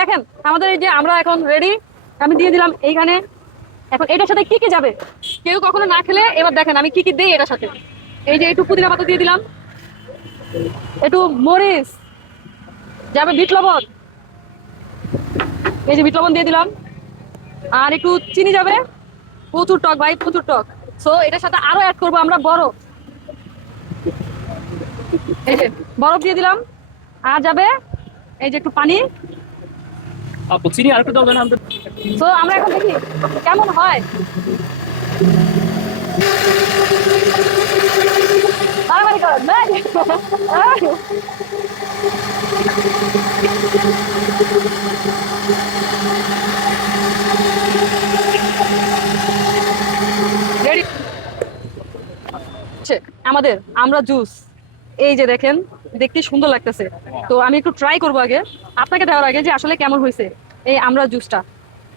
দেখেন আমাদের এই যে আমরা এখন রেডি, আমি দিয়ে দিলাম এইখানে। এখন এটার সাথে কি কি যাবে কেউ কখনো না খেলে, এবার দেখেন আমি কি কি দিই এটার সাথে। এই যে একটু পুদিনা পাতা দিয়ে দিলাম, একটু মরিচ, যাবে বিট লবণ, এই যে বিট লবণ দিয়ে দিলাম, আর একটু চিনি যাবে। প্রচুর টক ভাই, প্রচুর টক। সো এটার সাথে আরো অ্যাড করবো আমরা বরফ, এই যে বরফ দিয়ে দিলাম। আর যাবে এই যে একটু পানি। আপু চিনি আর একটু দাও না আমাদের। তো আমরা এখন দেখি কেমন হয়। বাড়াবাড়ি করেন না। রেডি আমাদের আমরা জুস, এই যে দেখেন দেখতে সুন্দর লাগতেছে। তো আমি একটু ট্রাই করবো আগে আপনাকে দেওয়ার আগে যে আসলে কেমন হয়েছে এই আমরা জুসটা।